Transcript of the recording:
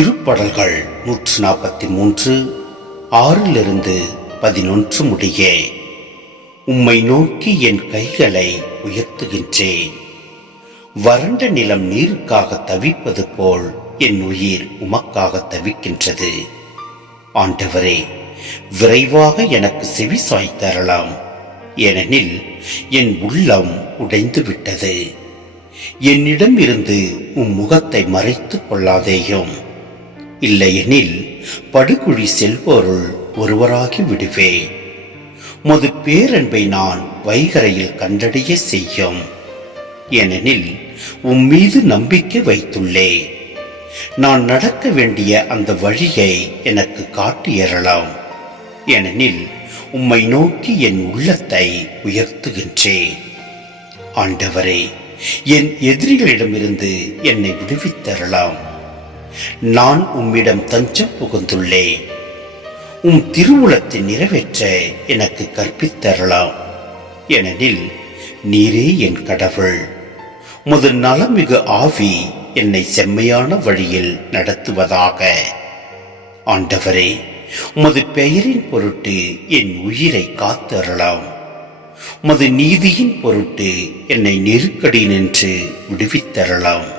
திருப்படல்கள் 143 6 11 முடிய. உம்மை நோக்கி என் கைகளை உயர்த்துகின்றேன். வறண்ட நிலம் நீருக்காக தவிப்பது போல் என் உயிர் உமக்காக தவிக்கின்றது. ஆண்டவரே, விரைவாக எனக்கு செவி சாய்த்தரலாம், ஏனெனில் என் உள்ளம் உடைந்து விட்டது. என்னிடம் இருந்து உம் முகத்தை மறைத்துக் கொள்ளாதேயும், இல்லையெனில் படுகுழி செல்வோருள் ஒருவராகி விடுவேன். உமது பேரன்பை நான் வைகரையில் கண்டடைய செய்யும், ஏனெனில் உம் மீது நம்பிக்கை வைத்துள்ளேன். நான் நடக்க வேண்டிய அந்த வழியை எனக்கு காட்டியறலாம், ஏனெனில் உம்மை நோக்கி என் உள்ளத்தை உயர்த்துகின்றேன். ஆண்டவரே, என் எதிரிகளிடமிருந்து என்னை விடுவித்தரலாம். நான் உம்மிடம் தஞ்சம் புகுந்துள்ளேன். உம் திருவுளத்தை நிறைவேற்ற எனக்கு கற்பித்தரலாம், ஏனெனில் நீரே என் கடவுள். உமது நலமிகு ஆவி என்னை செம்மையான வழியில் நடத்துவதாக. ஆண்டவரே, உமது பெயரின் பொருட்டு என் உயிரை காத்தரலாம். உமது நீதியின் பொருட்டு என்னை நெருக்கடி நின்று விடுவித்தரலாம்.